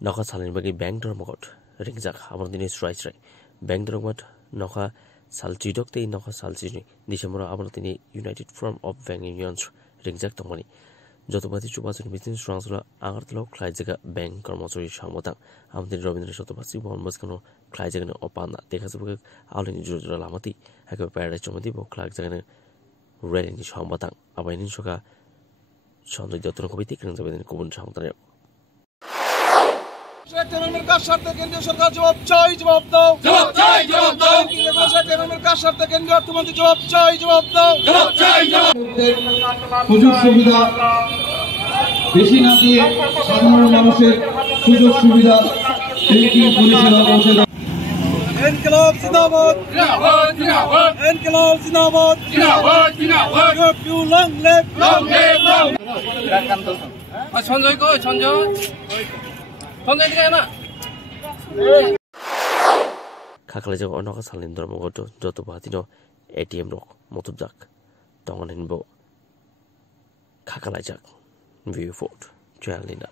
naka salin bagi bank dormogot ringjak abon dini srai bank dormogot naka saljidok te naka saljini December abon dini United Forum of Bank Unions ringjak tongmani যতবাদী চুপাচুন বিতিন সুরাংসুলা আগারতলাও খ্লাইজাগা bank কর্মচারী সংমতাং আমাদের রবীন্দ্র শতবাসী বনবাসখানো খ্লাইজাগানো অপানা দেখা যাবে আউলিনি জোজোরা লামাতি একেবারে প্যারাডাইজ চমতি বো খ্লাইজাগানো রেলিনি সংমতাং আবাইনি সকা সঞ্জয় দত্তন কবিতে কেন যাবে কুবুন সংমতারে কার স্বার্থে কেন্দ্রীয় সরকার জবাব চাই জবাব দাও জবাব চাই জবাব দাও কার স্বার্থে কেন্দ্রীয় অর্থমন্ত্রী জবাব চাই জবাব দাও জবাব চাই সুযোগ সুবিধা বেশি না দিয়ে সাধারণ মানুষের সুযোগ সুবিধা ব্যাংকিং পরিষেবা পৌঁছে দেওয়া ইনকিলাব জিন্দাবাদ জিন্দাবাদ জিন্দাবাদ ইনকিলাব জিন্দাবাদ জিন্দাবাদ জিন্দাবাদ you long live long Sanjay কই সঞ্জয় দিকে না খাকলাইজাগ অনকা সালিন ধর্মগত যত বাতিনো ATM রক মতুজাক তঙ্গনিনবো খাকলাইজাগ ভিউ ফোর্ট চ্যানেল